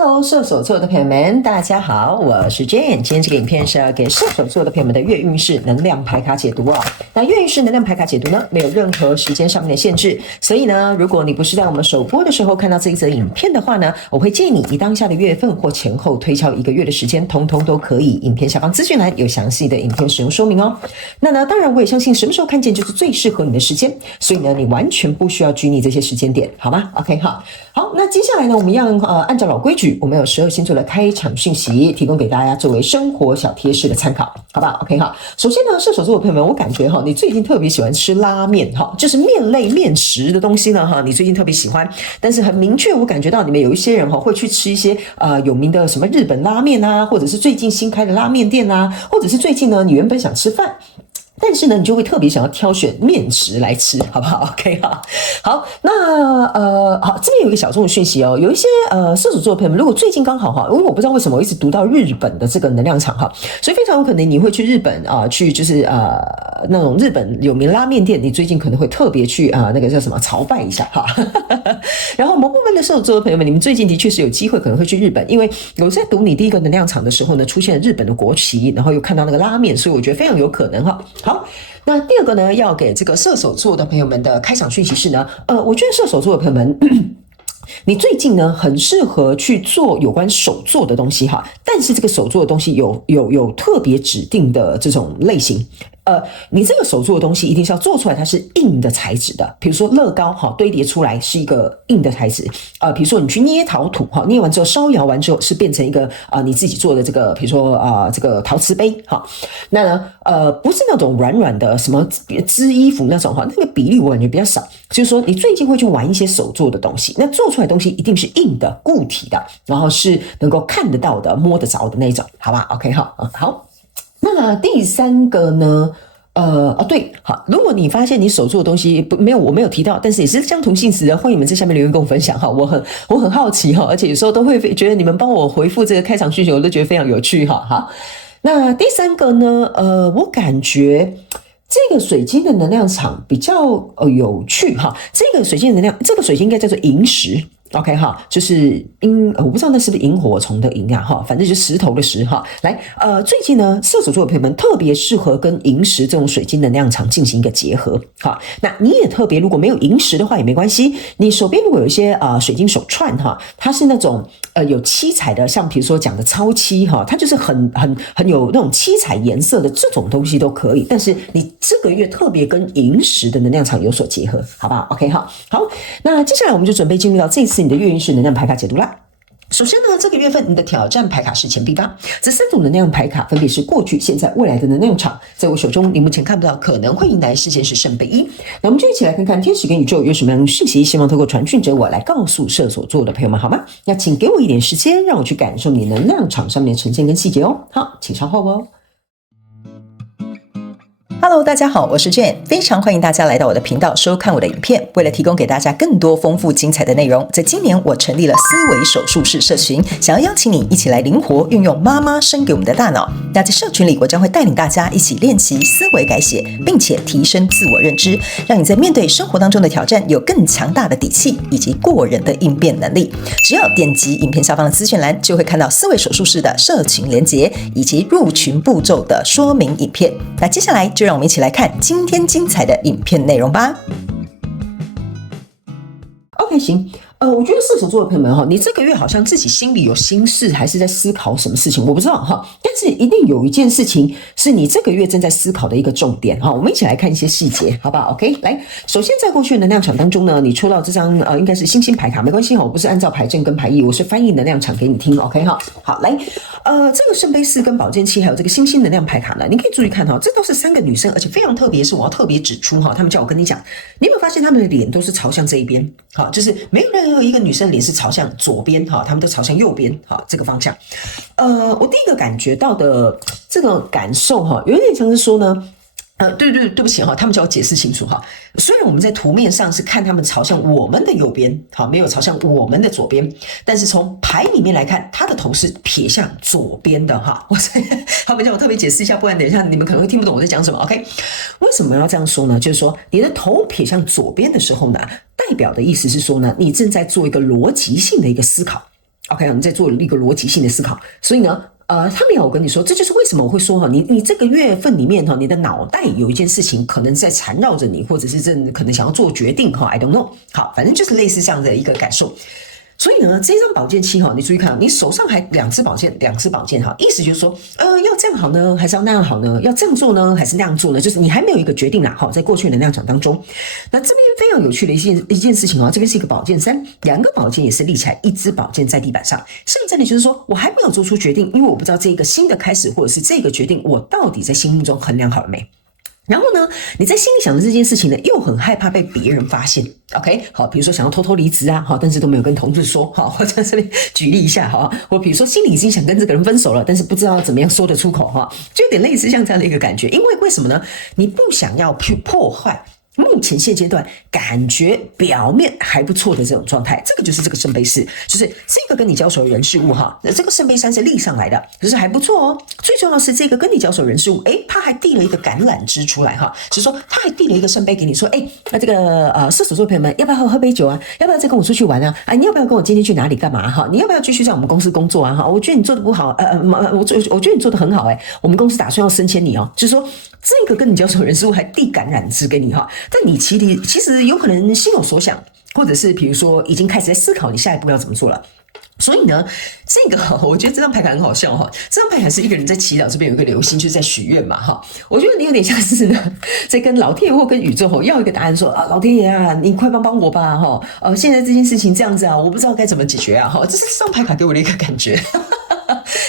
Hello， 射手座的朋友們，大家好，我是 Jane。今天這個影片是要給射手座的朋友們的月運勢能量牌卡解讀哦。那月運勢能量牌卡解讀呢，沒有任何時間上面的限制，所以呢，如果你不是在我們首播的時候看到這一則影片的話呢，我會建議你以當下的月份或前後推敲1個月的時間，通通都可以。影片下方資訊欄有詳細的影片使用說明哦。那呢，當然我也相信什麼時候看見就是最適合你的時間，所以呢，你完全不需要拘泥這些時間點，好嗎 ？OK， 好，那接下來呢，我們一樣按照老規矩，我們有12星座的開場訊息，提供給大家作為生活小貼士的參考，好不好 ？OK 哈。首先呢，射手座的朋友們，我感覺你最近特別喜歡吃拉麵就是麵類面食的東西呢你最近特別喜歡。但是很明確，我感覺到你們有一些人會去吃一些有名的什麼日本拉麵啊，或者是最近新開的拉麵店啊，或者是最近呢你原本想吃飯，但是呢，你就會特別想要挑選面食來吃，好不好 ？OK 哈，好，那好，這邊有一個小眾的訊息哦，有一些射手座的朋友們，如果最近剛好因為我不知道為什麼我一直讀到日本的這個能量場所以非常有可能你會去日本去就是那種日本有名拉麵店，你最近可能會特別去那個叫什麼朝拜一下哈。然後某部分的射手座的朋友們，你們最近的確是有機會可能會去日本，因為有在讀你第一個能量場的時候呢，出現了日本的國旗，然後又看到那個拉麵，所以我覺得非常有可能哈。好，那第二個呢，要給這個射手座的朋友們的開場訊息是呢，我覺得射手座的朋友們，你最近呢很適合去做有關手作的東西哈，但是這個手作的東西有特別指定的這種類型。你這個手做的東西一定是要做出來它是硬的材質的，比如說樂高堆疊出來是一個硬的材質，比如說你去捏陶土捏完之後燒窯完之後是變成一個你自己做的這個，比如說這個陶瓷杯那呢不是那種軟軟的什麼織衣服那種那個比例我感覺比較少，就是說你最近會去玩一些手做的東西，那做出來的東西一定是硬的固體的，然後是能夠看得到的摸得着的那種，好吧 OK 好。那第三個呢？對，好，如果你發現你手做的東西我沒有提到，但是也是相同性質的，歡迎你們在下面留言跟我分享哈，我很好奇哈，而且有時候都會覺得你們幫我回復這個開場需求，我都覺得非常有趣哈。好，那第三個呢？我感覺這個水晶的能量場比較有趣哈，這個水晶的能量，這個水晶應該叫做螢石。OK 哈，就是我不知道那是不是螢火蟲的螢反正就是石頭的石來，最近呢，射手座的朋友們特別適合跟螢石這種水晶能量場進行一個結合那你也特別，如果沒有螢石的話也沒關係，你手邊如果有一些水晶手串它是那種有七彩的，像比如說講的超七它就是很有那種七彩顏色的這種東西都可以，但是你這個月特別跟螢石的能量場有所結合，好不好 ？OK 好，那接下來我們就準備進入到這次你的月運勢能量牌卡解讀啦。首先呢，這個月份你的挑戰牌卡是錢幣8，這3組能量牌卡分別是過去、現在、未來的能量場，在我手中你目前看不到可能會迎來事件是聖杯1。那我們就一起來看看天使跟宇宙有什麼樣的訊息，希望透過傳訊者我來告訴射手座的朋友們好嗎？那請給我一點時間，讓我去感受你能量場上面的呈現跟細節哦。好，請稍後哦。Hello， 大家好，我是 Jane， 非常歡迎大家來到我的頻道收看我的影片。為了提供給大家更多豐富精彩的內容，在今年我成立了思維手術室社群，想要邀請你一起來靈活運用媽媽生給我們的大腦。那在社群裡，我將會帶領大家一起練習思維改寫，並且提升自我認知，讓你在面對生活當中的挑戰有更強大的底氣以及過人的應變能力。只要點擊影片下方的資訊欄，就會看到思維手術室的社群連結以及入群步驟的說明影片。那接下來就讓我們一起來看今天精彩的影片內容吧。OK， 行。我覺得射手座的朋友們你這個月好像自己心裡有心事，還是在思考什麼事情，我不知道但是一定有一件事情是你這個月正在思考的一個重點我們一起來看一些細節，好不好 ？OK， 來，首先在過去的能量場當中呢，你抽到這張應該是星星牌卡，沒關係我不是按照牌陣跟牌意，我是翻譯能量場給你聽 ，OK 好，來，這個聖杯4跟寶劍7還有這個星星能量牌卡呢，你可以注意看這都是3個女生，而且非常特別，是我要特別指出他們叫我跟你講，你有沒有發現他們的臉都是朝向這一邊就是沒有任何一個女生臉是朝向左邊他們都朝向右邊這個方向。我第一個感覺到的這個感受有一點像是說呢，對不起他們叫我解釋清楚雖然我們在圖面上是看他們朝向我們的右邊沒有朝向我們的左邊，但是從牌裡面來看，他的頭是撇向左邊的他們叫我特別解釋一下，不然等一下你們可能會聽不懂我在講什麼。OK， 為什麼要這樣說呢？就是說你的頭撇向左邊的時候呢，代表的意思是說呢，你正在做一個邏輯性的一個思考。OK， 你在做一個邏輯性的思考，所以呢，他沒有跟你說，這就是為什麼我會說哈，你這個月份裡面哈，你的腦袋有一件事情可能在纏繞着你，或者是正可能想要做決定哈 ，I don't know， 好，反正就是類似這樣的一個感受。所以呢，這張寶劍七哈，你注意看，你手上還兩支寶劍哈，意思就是說，要這樣好呢，還是要那樣好呢？要這樣做呢，還是那樣做呢？就是你還沒有一個決定啦哈，在過去的能量場當中，那這邊非常有趣的一件事情哦，這邊是一個寶劍三，兩個寶劍也是立起來，一支寶劍在地板上，象徵的就是說我還沒有做出決定，因為我不知道這個新的開始或者是這個決定，我到底在心目中衡量好了沒？然後呢，你在心裡想的這件事情呢，又很害怕被別人發現。OK， 好，比如說想要偷偷離職啊，好，但是都沒有跟同事說，好，我在這裡舉例一下，哈，或比如說心裡已經想跟這個人分手了，但是不知道怎麼樣說得出口，哈，就有點類似像這樣的一個感覺。因為什麼呢？你不想要去破壞目前現階段感覺表面還不錯的這種狀態，這個就是這個聖杯四，就是這個跟你交手的人事物哈，這個聖杯三是立上來的，就是還不錯哦。最重要的是這個跟你交手的人事物，他還遞了一個橄欖枝出來哈，就是說他還遞了一個聖杯給你說，那這個射手座朋友們要不要喝杯酒啊？要不要再跟我出去玩啊？你要不要跟我今天去哪裡幹嘛哈？你要不要繼續在我們公司工作啊？哈，我覺得你做得不好，我覺得你做得很好我們公司打算要升遷你哦，就是說這個跟你交手的人事物還遞橄欖枝給你哈。但你其實有可能心有所想，或者是比如說已經開始在思考你下一步要怎麼做了。所以呢，這個我覺得這張牌卡很好笑哈。這張牌卡是一個人在祈禱，這邊有一個流星，就是在許願嘛哈。我覺得你有點像是呢，在跟老天爺或跟宇宙要一個答案說，老天爺啊，你快幫我吧哈。現在這件事情這樣子啊，我不知道該怎麼解決啊哈。這是這張牌卡給我的一個感覺，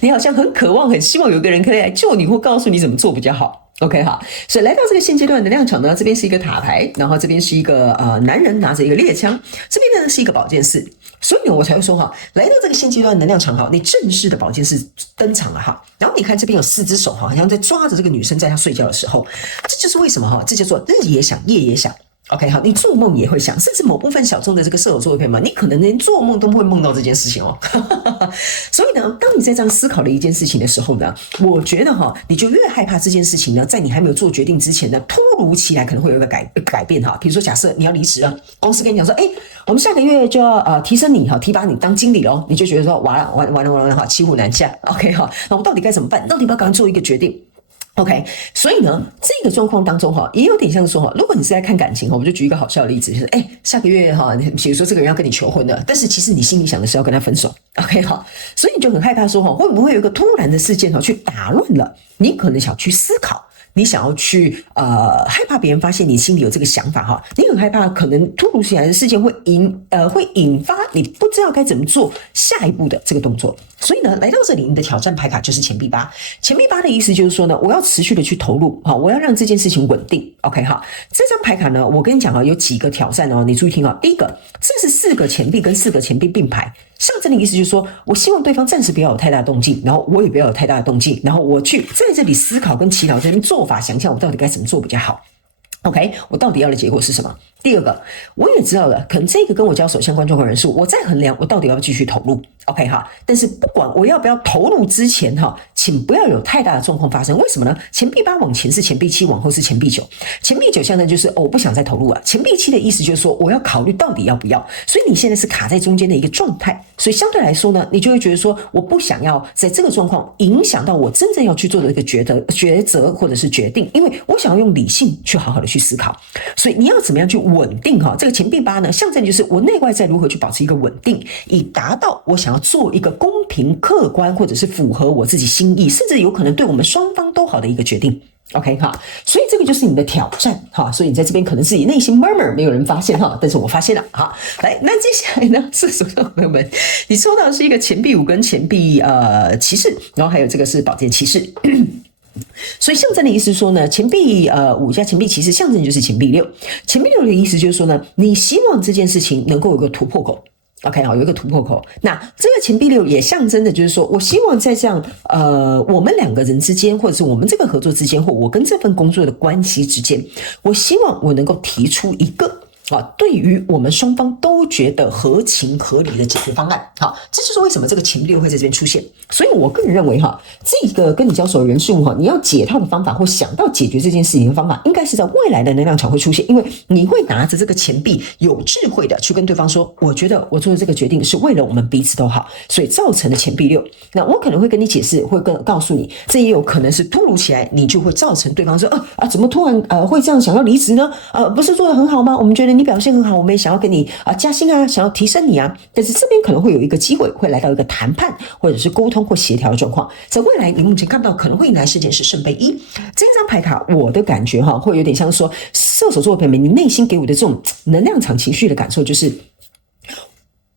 你好像很渴望、很希望有個人可以來救你或告訴你怎麼做比較好。OK 好，所以來到這個現階段的能量場呢，這邊是一個塔牌，然後這邊是一個男人拿着一個獵槍，這邊呢是一個寶劍四，所以呢我才會說哈，來到這個現階段的能量場哈，你正式的寶劍四登場了哈，然後你看這邊有四隻手哈，好像在抓着這個女生在她睡覺的時候，這就是為什麼哈，這叫做日也想夜也想。OK 好，你做夢也會想，甚至某部分小眾的這個射手座的朋友們，你可能連做夢都會夢到這件事情哦。所以呢，當你在這樣思考的一件事情的時候呢，我覺得哈，你就越害怕這件事情呢，在你還沒有做決定之前呢，突如其來可能會有一個改變哈。比如說，假設你要離職了，公司跟你講說，我們下個月就要提升你哈，提拔你當經理哦，你就覺得說完了哈，騎虎難下。OK 哈，那我到底該怎麼辦？到底要不要趕快做一個決定？OK，所以呢，這個狀況當中哈，也有點像是說哈，如果你是在看感情哈，我就舉一個好笑的例子，就是下個月哈，比如說這個人要跟你求婚了，但是其實你心裡想的是要跟他分手。OK 哈，所以你就很害怕說哈，會不會有一個突然的事件哈，去打亂了你可能想去思考。你想要去害怕別人發現你心裡有這個想法哈，你很害怕可能突如其來的事件會引發你不知道該怎麼做下一步的這個動作。所以呢，來到這裡，你的挑戰牌卡就是錢幣八。錢幣八的意思就是說呢，我要持續的去投入，我要讓這件事情穩定。OK 哈，這張牌卡呢，我跟你講有幾個挑戰哦，你注意聽第一個，這是4個錢幣跟4個錢幣並排，象徵的意思就是說我希望對方暫時不要有太大的動靜，然後我也不要有太大的動靜，然後我去在這裡思考跟祈禱，這邊做法想象我到底該怎麼做比較好。OK， 我到底要的結果是什麼？第二個，我也知道了，可能這個跟我交手相關狀況人數，我在衡量我到底要不要繼續投入。OK 哈，但是不管我要不要投入之前哈，請不要有太大的狀況發生。為什麼呢？錢幣八往前是錢幣七，往後是錢幣九。錢幣九象徵就是我不想再投入了。錢幣七的意思就是說我要考慮到底要不要。所以你現在是卡在中間的一個狀態，所以相對來說呢，你就會覺得說我不想要在這個狀況影響到我真正要去做的一個抉擇或者是決定，因為我想要用理性去好好的去思考。所以你要怎麼樣去穩定哈？這個錢幣八呢，象徵就是我內外在如何去保持一個穩定，以達到我想要做一個公平、客觀，或者是符合我自己心意，甚至有可能對我們雙方都好的一個決定。OK 哈，所以這個就是你的挑戰哈，所以你在這邊可能自己內心 murmur 沒有人發現哈，但是我發現了哈。來，那接下來呢，射手座的朋友們，你抽到的是一個錢幣五跟錢幣騎士，然後還有這個是寶劍騎士。所以象徵的意思是說呢，錢幣五加錢幣騎士象徵就是錢幣六。錢幣六的意思就是說呢，你希望這件事情能夠有個突破口。OK 好，有一個突破口。那這個錢幣六也象徵的就是說，我希望在這樣我們兩個人之間，或者是我們這個合作之間，或我跟這份工作的關係之間，我希望我能夠提出一個對於我們雙方都覺得合情合理的解決方案。好，這就是為什麼這個前臂六會在這邊出現。所以我個人認為這個跟你交手的人事物你要解套的方法或想到解決這件事情的方法，應該是在未來的能量場會出現，因為你會拿着這個前臂，有智慧的去跟對方說，我覺得我做的這個決定是為了我們彼此都好，所以造成的前臂六。那我可能會跟你解釋，會告訴你，這也有可能是突如其來，你就會造成對方說，怎麼突然會這樣想要離職呢？不是做得很好嗎？我們覺得你表現很好，我們也想要給你加薪啊，想要提升你啊。但是這邊可能會有一個機會，會來到一個談判或者是溝通或協調的狀況。在未來，你目前看到可能會迎來事件是聖杯一這張牌卡，我的感覺會有點像說，射手座的朋友們，你內心給我的這種能量場情緒的感受就是，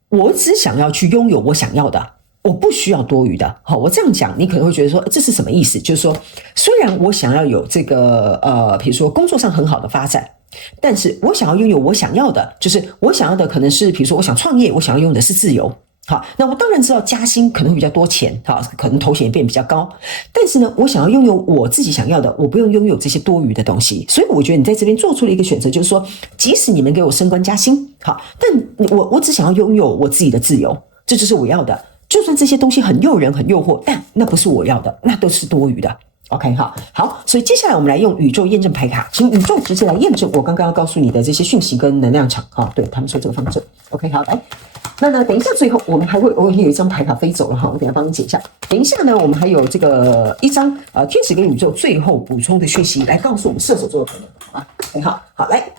我只想要去擁有我想要的。我不需要多余的。好，我這樣講，你可能會覺得說，這是什麼意思？就是說，雖然我想要有這個比如說工作上很好的發展，但是我想要擁有我想要的，就是我想要的可能是，比如说我想創業，我想要擁有的是自由。好，那我當然知道加薪可能会比較多錢，好，可能頭銜也變比較高，但是呢，我想要擁有我自己想要的，我不用擁有這些多餘的東西。所以我覺得你在這邊做出了一個選擇，就是說，即使你們給我升官加薪，好，但我只想要擁有我自己的自由，這就是我要的。就算這些東西很誘人、很誘惑，但那不是我要的，那都是多餘的。OK， 好，所以接下來我們來用宇宙驗證牌卡，請宇宙直接來驗證我剛剛要告訴你的這些訊息跟能量場。對，他們說這個方式。OK， 好，來，那呢，等一下最後我們還会，我有一張牌卡飛走了，我等一下幫你解一下。等一下呢，我們還有這個一張天使跟宇宙最後補充的訊息來告訴我們射手座的朋友啊。OK， 好，來，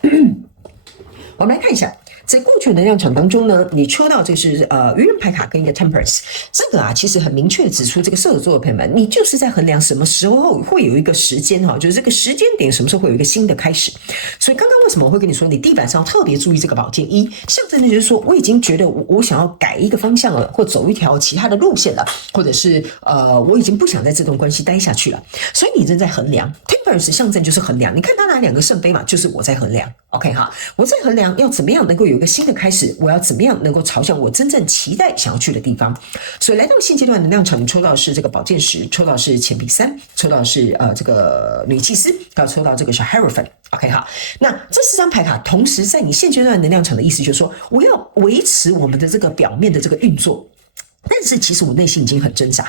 我們來看一下。在過去的能量場當中呢，你抽到這個是愚人牌卡跟一個 Temperance， 這個其實很明確的指出，這個射手座的朋友們，你就是在衡量什麼時候會有一個時間就是這個時間點什麼時候會有一個新的開始。所以剛剛為什麼我會跟你說，你地板上特別注意這個寶劍一，象徵的就是說我已經覺得我想要改一個方向了，或走一條其他的路線了，或者是我已經不想在這段關係待下去了，所以你正在衡量。Temperance 象徵就是衡量，你看他拿兩個聖杯嘛，就是我在衡量。OK 我在衡量要怎麼樣能夠有一個新的開始，我要怎麼樣能夠朝向我真正期待想要去的地方。所以來到現階段能量場，你抽到的是這個寶劍10，抽到的是錢幣3，抽到的是這個女祭司，抽到這個是 Hierophant。OK 那這4張牌卡同時在你現階段能量場的意思就是說，我要維持我們的這個表面的這個運作，但是其實我內心已經很掙扎。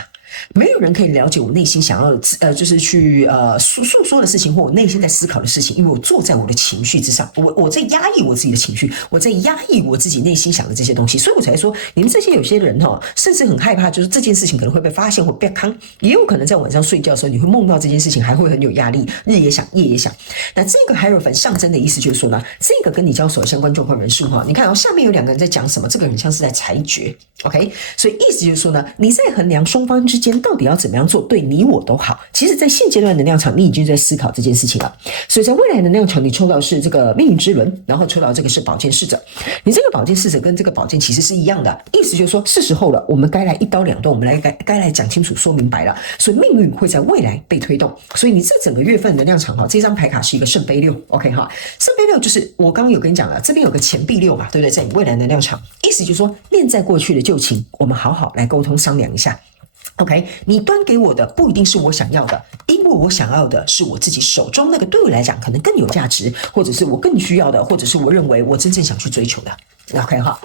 沒有人可以了解我內心想要就是去訴說的事情，或我內心在思考的事情，因為我坐在我的情緒之上，我在壓抑我自己的情緒，我在壓抑我自己內心想的這些東西，所以我才說你們這些有些人甚至很害怕，就是這件事情可能會被發現或被坑，也有可能在晚上睡覺的時候你會夢到這件事情，還會很有壓力，日也想夜也想。那這個 Hierophant 象徵的意思就是說呢，這個跟你交手的相關狀況人數你看下面有兩個人在講什麼，這個很像是在裁決。OK， 所以意思就是說呢，你在衡量雙方之間到底要怎麼樣做，對你我都好。其實，在現階段的能量場，你已經在思考這件事情了。所以在未來的能量場，你抽到的是這個命運之輪，然後抽到這個是寶劍侍者。你這個寶劍侍者跟這個寶劍其實是一樣的，意思就是說，是時候了，我們該來一刀兩斷，我們該來講清楚、說明白了。所以命運會在未來被推動。所以你這整個月份能量場這張牌卡是一個聖杯6。OK 聖杯6就是我剛剛有跟你講了，這邊有個錢幣6嘛，對不對？在你未來能量場，意思就是說，念在過去的舊情，我們好好來溝通商量一下。OK， 你端給我的不一定是我想要的，因為我想要的是我自己手中那個對我來講可能更有價值，或者是我更需要的，或者是我認為我真正想去追求的。OK 好，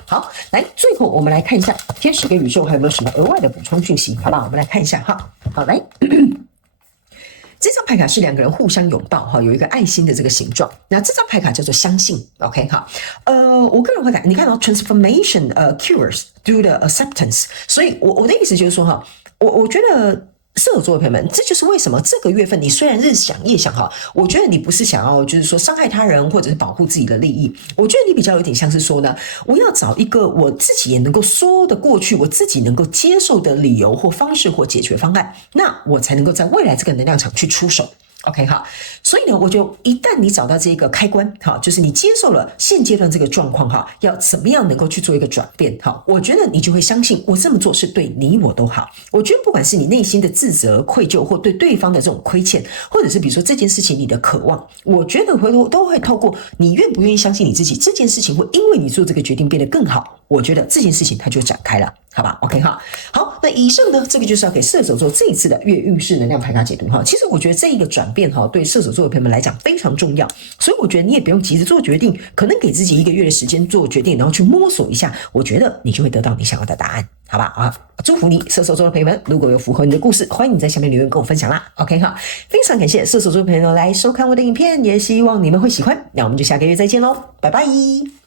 來，最後我們來看一下天使跟宇宙還有沒有什麼額外的補充訊息，好不好？我們來看一下好，來。這張牌卡是兩個人互相擁抱有一個愛心的這個形狀。那這張牌卡叫做相信。OK 我個人會感，你看到 transformation cures through the acceptance。所以我的意思就是說我覺得射手座的朋友們，這就是為什麼這個月份你雖然日想夜想我覺得你不是想要就是說傷害他人或者是保護自己的利益，我覺得你比較有點像是說呢，我要找一個我自己也能夠說得過去，我自己能夠接受的理由或方式或解決方案，那我才能夠在未來這個能量場去出手。OK 所以呢，我就一旦你找到這個開關就是你接受了現階段這個狀況要怎麼樣能夠去做一個轉變我覺得你就會相信我這麼做是對你我都好。我覺得不管是你內心的自責、愧疚，或對對方的這種虧欠，或者是比如說這件事情你的渴望，我覺得都會透過你願不願意相信你自己，這件事情會因為你做這個決定變得更好。我覺得這件事情它就展開了，好吧 ？OK 好，那以以上呢，這個就是要給射手座這一次的月運勢能量牌卡解讀哈。其實我覺得這一個轉變哈，對射手座的朋友們來講非常重要，所以我覺得你也不用急着做決定，可能給自己1個月的時間做決定，然後去摸索一下，我覺得你就會得到你想要的答案，好吧？啊，祝福你，射手座的朋友們，如果有符合你的故事，歡迎你在下面留言跟我分享啦。OK 哈，非常感謝射手座的朋友來收看我的影片，也希望你們會喜歡。那我們就下個月再見嘍，拜拜。